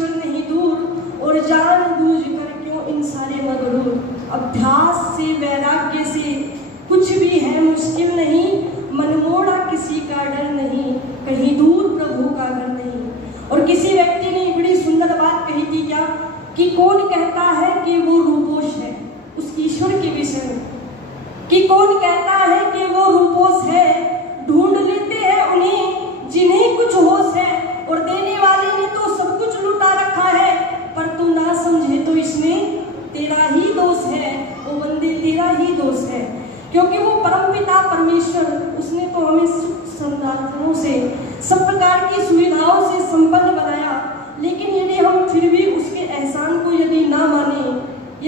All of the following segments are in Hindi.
ईश्वर नहीं दूर, और जान बूझ कर क्यों इन सारे मगरूर। अभ्यास से वैराग्य से कुछ भी है मुश्किल नहीं, मनमोड़ा किसी का डर नहीं, कहीं दूर प्रभु का घर नहीं। और किसी व्यक्ति ने बड़ी सुंदर बात कही थी क्या, कि कौन कहता है कि वो रूपोश है, उस ईश्वर के विषय में, कि कौन कहता है कि वो रूपोश है, ढूंढ लेते हैं उन्हें जिन्हें कुछ होश है, और देने वाले ने तो सब कुछ लुटा रखा है, पर तू ना समझे तो इसमें तेरा ही दोष है, वो बंदे तेरा ही दोष है। क्योंकि वो परमपिता परमेश्वर, उसने तो हमें सुख संसाधनों से, सब प्रकार की सुविधाओं से संपन्न बनाया, लेकिन यदि हम फिर भी उसके एहसान को यदि ना माने,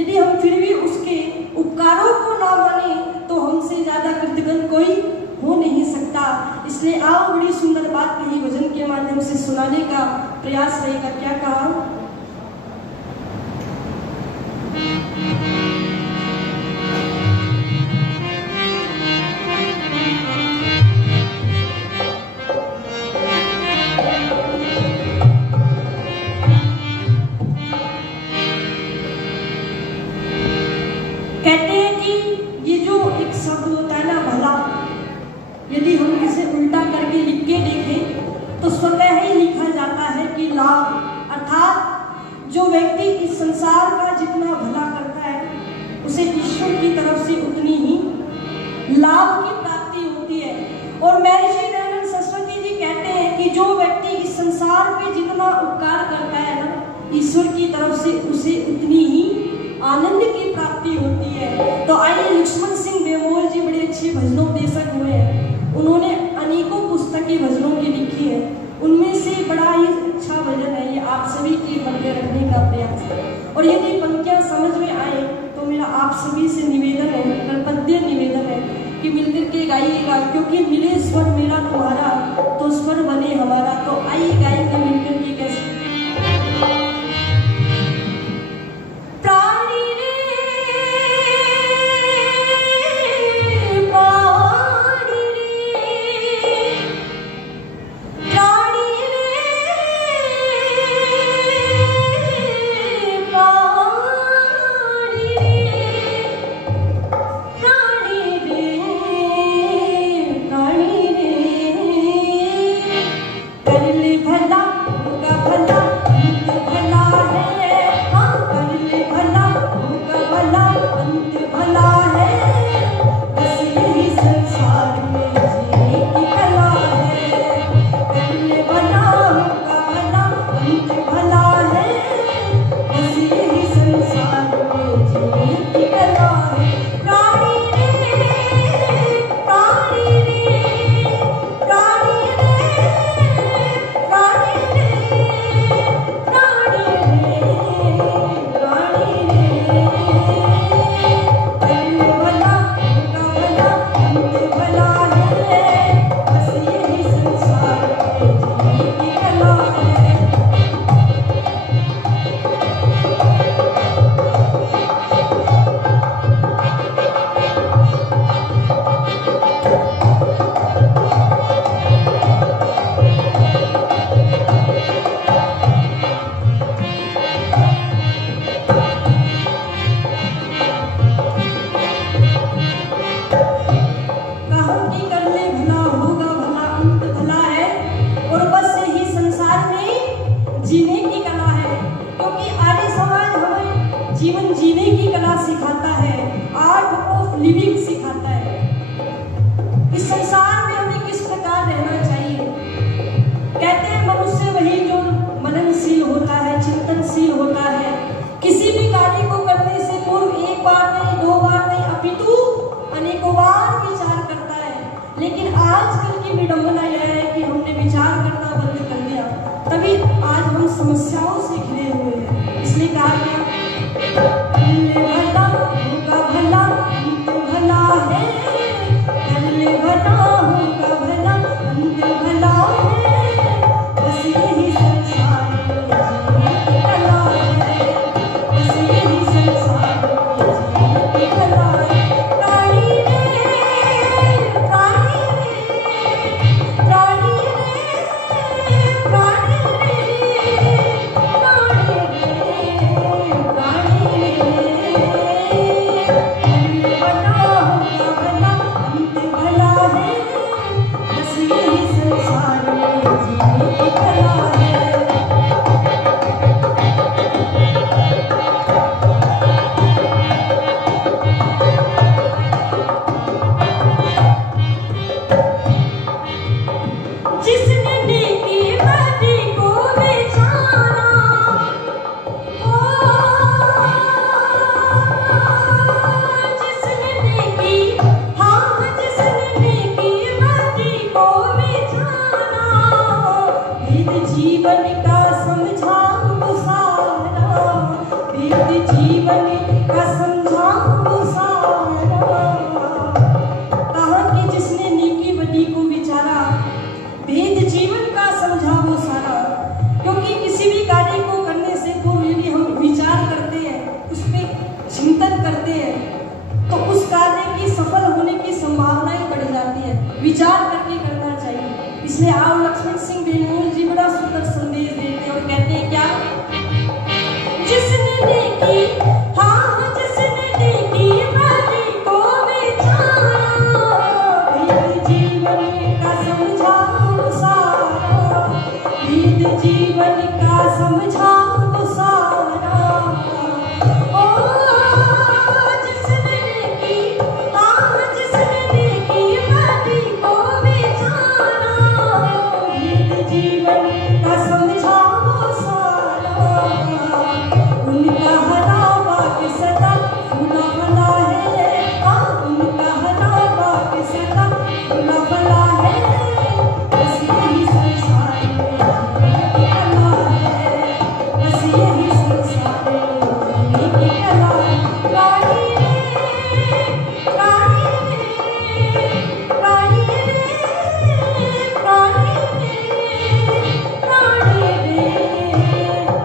यदि हम फिर भी उसके उपकारों को ना माने, तो हमसे ज्यादा कृतज्ञ कोई हो नहीं सकता। इसलिए आओ बड़ी सुंदर बात कही भजन के माध्यम से सुनाने का प्रयास रहेगा। क्या कहा, कहते हैं कि ये जो एक शब्द होता है ना भला, यदि हम इसे उल्टा करके लिख के देखें तो स्वतः ही लिखा जाता है कि लाभ, अर्थात जो व्यक्ति इस संसार का जितना भला करता है उसे ईश्वर की तरफ से उतनी ही लाभ की प्राप्ति होती है। और महर्षि दयानंद सरस्वती जी कहते हैं कि जो व्यक्ति इस संसार पे जितना उपकार करता है ना, ईश्वर की तरफ से उसे उतनी ही आनंद की प्राप्ति होती है। तो आइए, लक्ष्मण सिंह बेमोल जी बड़े अच्छे भजनोपदेशक हुए हैं, उन्होंने अनेकों पुस्तकें भजनों की लिखी है, उनमें से बड़ा ही अच्छा भजन है, ये आप सभी के मध्य रखने का प्रयास है। और यदि पंक्तियां समझ में आए तो मेरा आप सभी से निवेदन है, कर्तव्य निवेदन है कि मिलकर के गाइएगा, क्योंकि मिले स्वर मेरा तुम्हारा तो स्वर बने हमारा। तो आइए गाएंगे मिलकर के कैसे। जीवन जीने की कला सिखाता है, आर्ट ऑफ लिविंग सिखाता है। इस संसार में हमें किस प्रकार रहना चाहिए। कहते हैं मनुष्य वही जो मननशील होता है, चिंतनशील होता है, किसी भी कार्य को करने से पूर्व एक बार नहीं, दो बार नहीं, अपितु अनेकों बार विचार करता है। लेकिन आजकल की विडंबना यह है कि हमने विचार करना बंद कर दिया, तभी आज हम समस्याओं से घिरे हुए हैं। इसलिए कहा गया भला, भला, भला है, भला जीवन का समझा वो सारा, वेद जीवन का समझा वो सारा। कहा कि जिसने नेकी बदी को विचारा, वेद जीवन का समझा वो सारा। क्योंकि किसी भी कार्य को करने से पूर्व यदि हम विचार करते हैं, उस पर चिंतन करते हैं, तो उस कार्य की सफल होने की संभावनाएं बढ़ जाती है। विचार करके करना चाहिए। इसलिए आओ लक्ष्मण सिंह बेनीवाल जी बड़ा सुंदर संदेश देते हैं और कहते हैं क्या, जिसने नेकी, हाँ जिसने नेकी बदी को विचारा, वेद जीवन का समझा वो सारा, वेद जीवन का समझा वो सारा। ओ जिसने नेकी, हाँ जिसने नेकी बदी को विचारा, वेद जीवन का समझा वो सारा। उनका हरा बाग सदा फूला फला है, हाँ उनका हरा बाग सदा फूला फला है। बस यही संसार में जीने की कला है, बस यही संसार में जीने की कला है। रानी रे, रानी रे, रानी रे, रानी रे, रानी रे,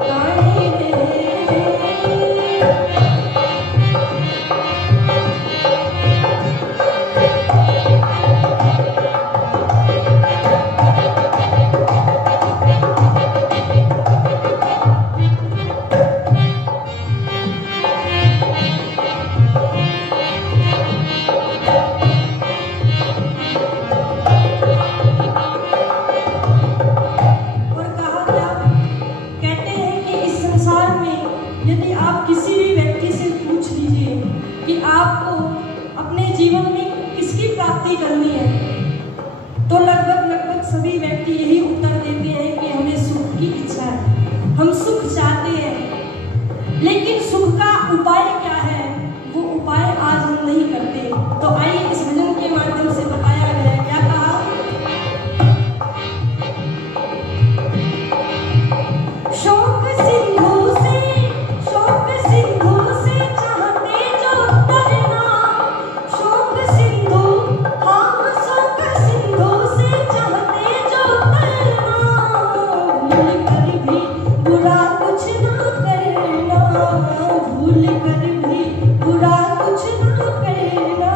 रानी रे। और कहा क्या, कहते हैं कि इस संसार में यदि आप किसी भी व्यक्ति से पूछ लीजिए कि आपको अपने जीवन में किसकी प्राप्ति करनी है, तो लगभग सभी व्यक्ति यही उत्तर देते हैं कि हमें सुख की इच्छा है, हम सुख चाहते हैं। लेकिन सुख का उपाय क्या है, वो उपाय आज हम नहीं करते। तो आइए इस भजन के माध्यम से बताया गया है। क्या कहा, शोक सिंधु से चाहते जो तरना, शोक सिंधु, हाँ शोक सिंधु से चाहते जो तरना, भूल कर भी बुरा कुछ ना करना, भूल कर भी बुरा कुछ ना करना।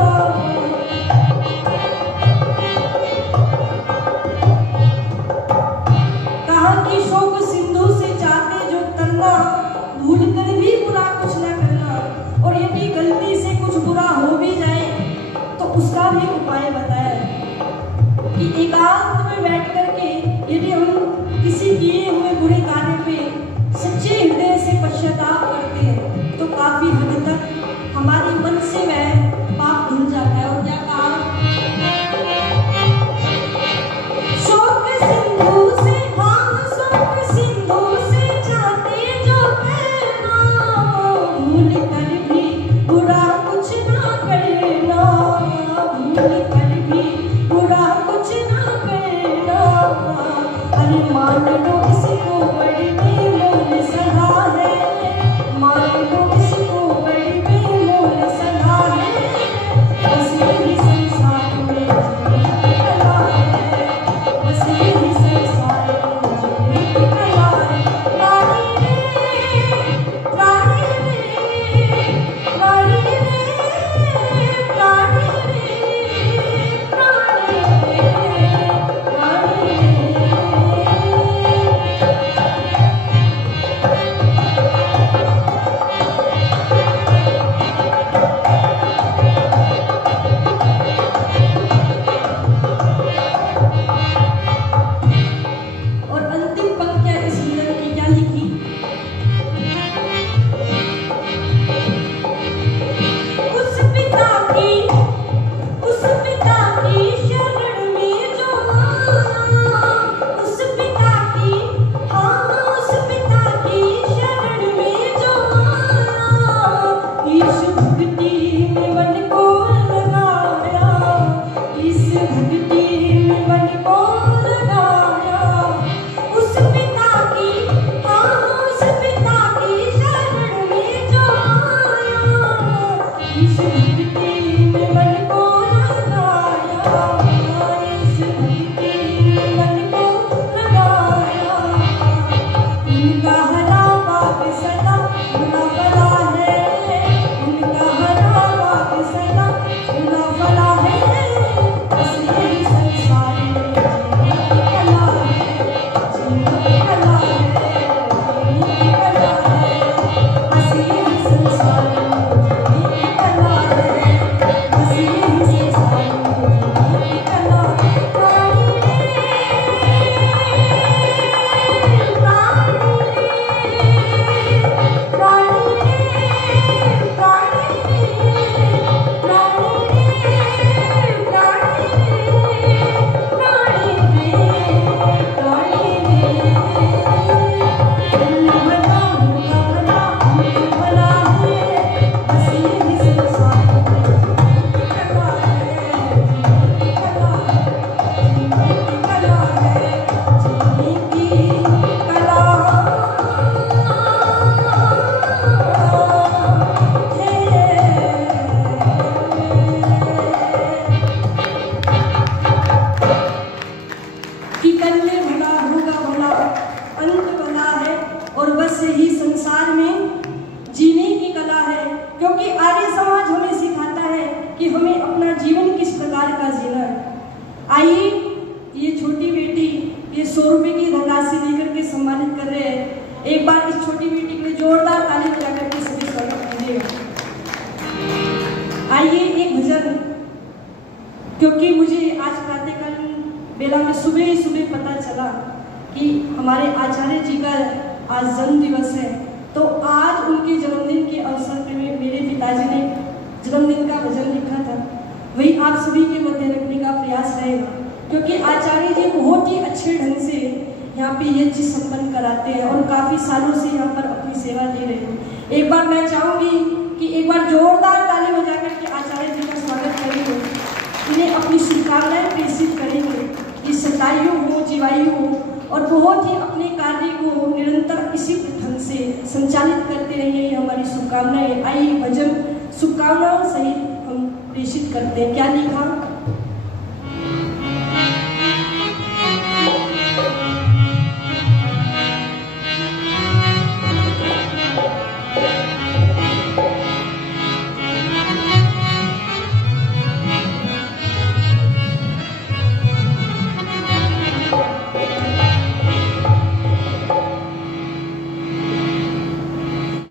कहा कि शोक सिंधु से चाहते जो तरना, भूल कर भी बुरा कुछ ना करना। और यदि गलती से कुछ बुरा हो भी जाए तो उसका भी उपाय बताया है कि एकांत में बैठ करके यदि हम किसी किए हुए बुरे कार्य पे सच्चे हृदय से पश्चाताप करते हैं तो काफी हद तक हमारे मन से वह पाप धुल जाता है। और क्या कहा, शोक सिंधु से, हाँ शोक सिंधु से चाहते जो करना, भूल कर भी बुरा कुछ ना करना, भूल कर भी बुरा कुछ ना करना। अरे मान लो इसको बड़ी बेमोल सलाह है, मान लो इसको बड़ी बेमोल सलाह है। बस यही संसार में जीने की कला है, बस यही संसार में जीने की कला है। रानी रे, रानी रे, रानी रे, रानी रे, रानी रे, रानी और अंतिम पंक्तियां इस भजन की क्या लिखी, उस पिता की शरण में जो आया, उस पिता की, हाँ उस पिता की शरण में जो आया, इस भक्ति में मन को लगाया, इस भक्ति में मन को लगाया। उस पिता एक बार इस छोटी बेटी के लिए जोरदार ताली बजा करके सभी स्वागत कीजिएगा। आइए एक भजन, क्योंकि मुझे आज प्रातःकाल बेला में सुबह ही सुबह पता चला कि हमारे आचार्य जी का आज जन्म दिवस है, तो आज उनके जन्मदिन के अवसर पर मेरे पिताजी ने जन्मदिन का भजन लिखा था, वही आप सभी के मध्य रखने का प्रयास रहेगा। क्योंकि आचार्य जी बहुत ही अच्छे ढंग से यहाँ पे यज्ञ संपन्न कराते हैं और काफ़ी सालों से यहाँ पर अपनी सेवा दे रहे हैं। एक बार मैं चाहूँगी कि एक बार जोरदार ताली बजा करके आचार्य जी का स्वागत करेंगे, इन्हें अपनी शुभकामनाएं प्रेषित करेंगे कि शतायु हो, जीवायु हो और बहुत ही अपने कार्य को निरंतर इसी ढंग से संचालित करते रहिए, हमारी शुभकामनाएं। आइए भजन शुभकामनाओं सहित हम प्रेषित करते हैं। क्या लिखा?